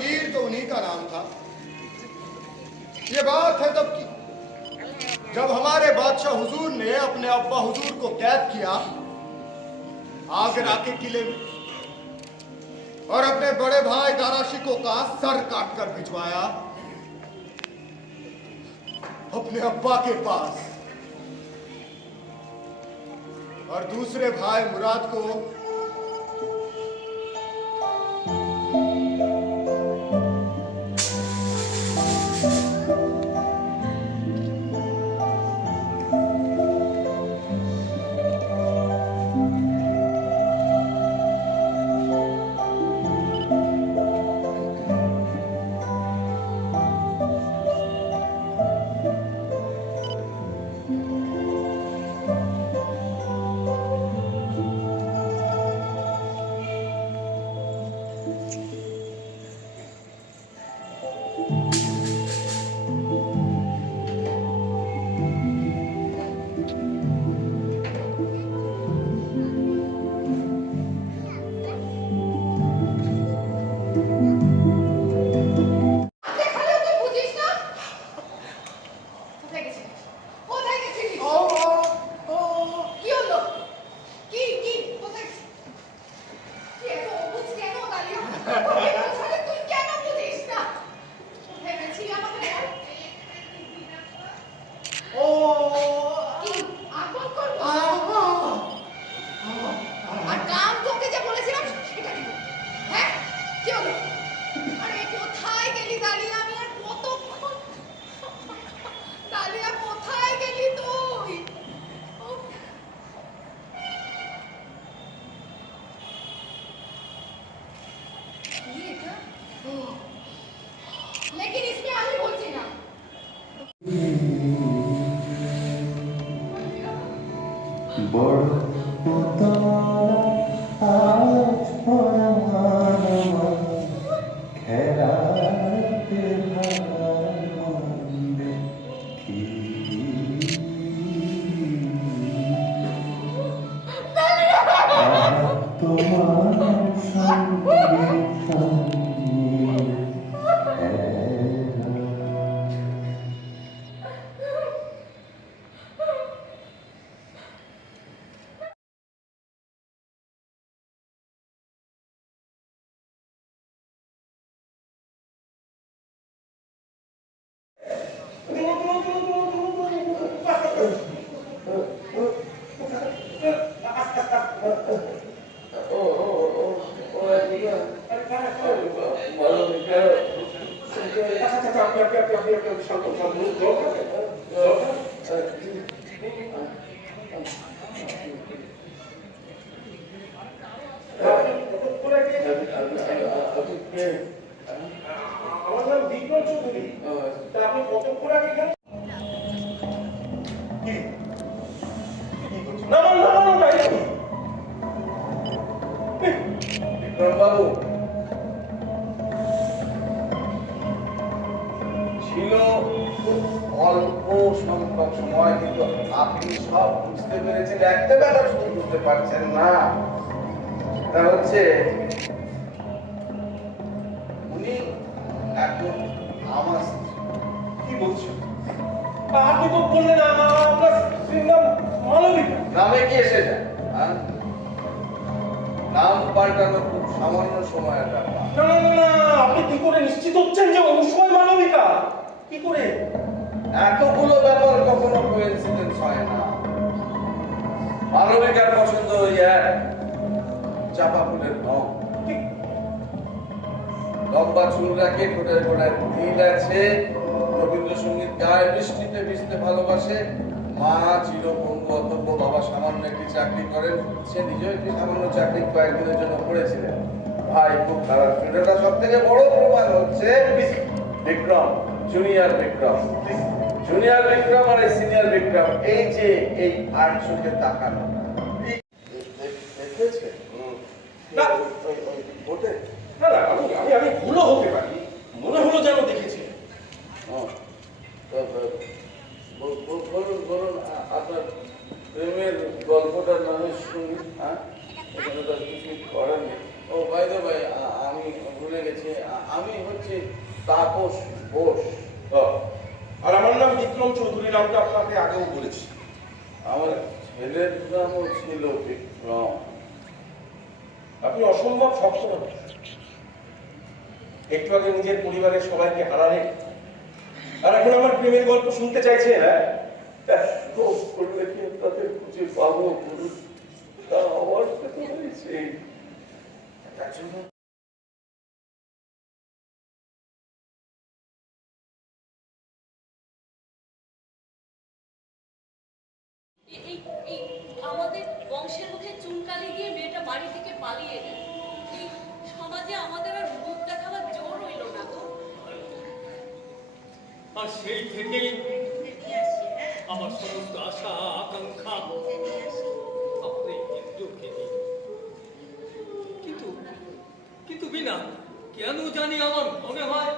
आलमगीर तो उन्हीं का नाम था। ये बात है तब की, जब हमारे बादशाह हुजूर ने अपने अब्बा हुजूर को कैद किया आगरा के किले में और अपने बड़े भाई दारा शिकोह का सर काट कर भिजवाया अपने अब्बा के पास, और दूसरे भाई मुराद को এখানে তো কিছু করার নেই। ও বাই দ্য ওয়ে আমি ভুলে গেছি, আমি হচ্ছে তাপস ঘোষ। আর আমার নাম বিক্রম চৌধুরী, নামটা আপনাকে আগেও বলেছি। আমার ছেলের নামও ছিল বিক্রম। আপনি অসম্ভব শক্ত মানুষ। একটু আগে নিজের পরিবারের সবাইকে হারালেন, আর এখন আমার প্রেমের গল্প শুনতে চাইছেন? হ্যাঁ, শোক করলে কি তাদের খুঁজে পাবো বলুন? তা আমার তো হয়েছে। তার জন্য এই এই আমাদের বংশের মুখে চুনকালি দিয়ে মেয়েটা বাড়ি থেকে পালিয়ে গেল। এই সমাজে আমাদের আর মুখ দেখাবার জোর হইল না তো। আর সেই থেকেই আমার সমস্ত আশা আকাঙ্ক্ষা আমার এই ইন্দ্রকে নিয়ে। কিন্তু কিন্তু বিনা কেন জানি আমার মনে হয়